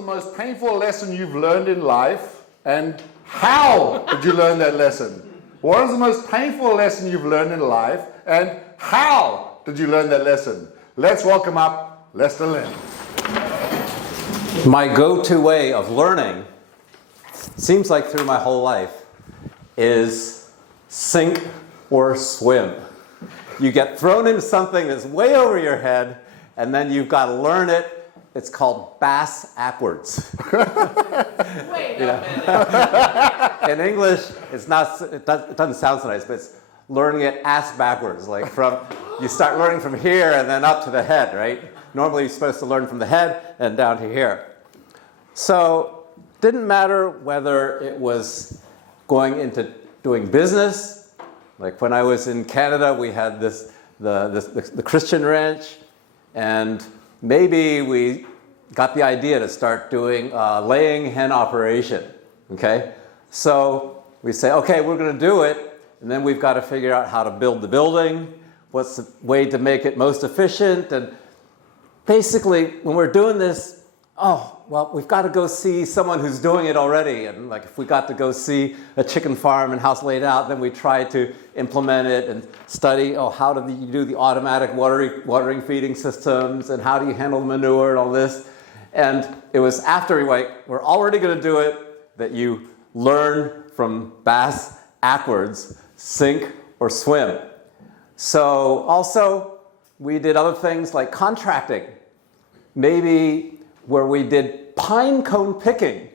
the most painful lesson you've learned in life, and how did you learn that lesson? What is the most painful lesson you've learned in life, and how did you learn that lesson? Let's welcome up Lester Lin. My go-to way of learning, seems like through my whole life, is sink or swim. You get thrown into something that's way over your head, and then you've got to learn it. It's called bass backwards. Wait a minute. In English, it doesn't sound so nice, but it's learning it ass backwards. Like you start learning from here and then up to the head, right? Normally you're supposed to learn from the head and down to here. So it didn't matter whether it was going into doing business. Like when I was in Canada, we had the Christian ranch, and maybe we got the idea to start doing a laying hen operation, okay? So we say, okay, we're gonna do it, and then we've got to figure out how to build the building, what's the way to make it most efficient, and basically, when we're doing this, well, we've got to go see someone who's doing it already, and like if we got to go see a chicken farm and how it's laid out, then we try to implement it and study, how do you do the automatic watering feeding systems, and how do you handle manure and all this. And it was after we're already going to do it that you learn from bass backwards, sink or swim. So also we did other things like contracting, maybe where we did pine cone picking.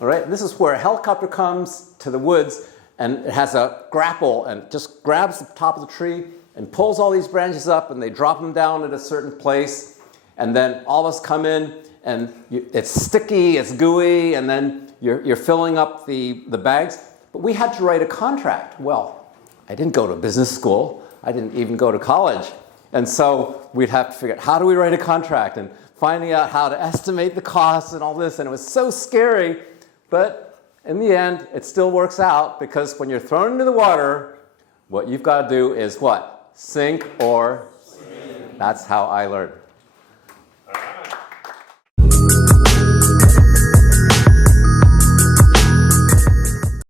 All right, this is where a helicopter comes to the woods and it has a grapple and just grabs the top of the tree and pulls all these branches up, and they drop them down at a certain place, and then all of us come in and it's sticky, it's gooey, and then you're filling up the bags. But we had to write a contract. Well, I didn't go to business school. I didn't even go to college. And so we'd have to figure out, how do we write a contract, and finding out how to estimate the costs and all this. And it was so scary, but in the end, it still works out, because when you're thrown into the water, what you've got to do is what? Sink or swim. That's how I learned.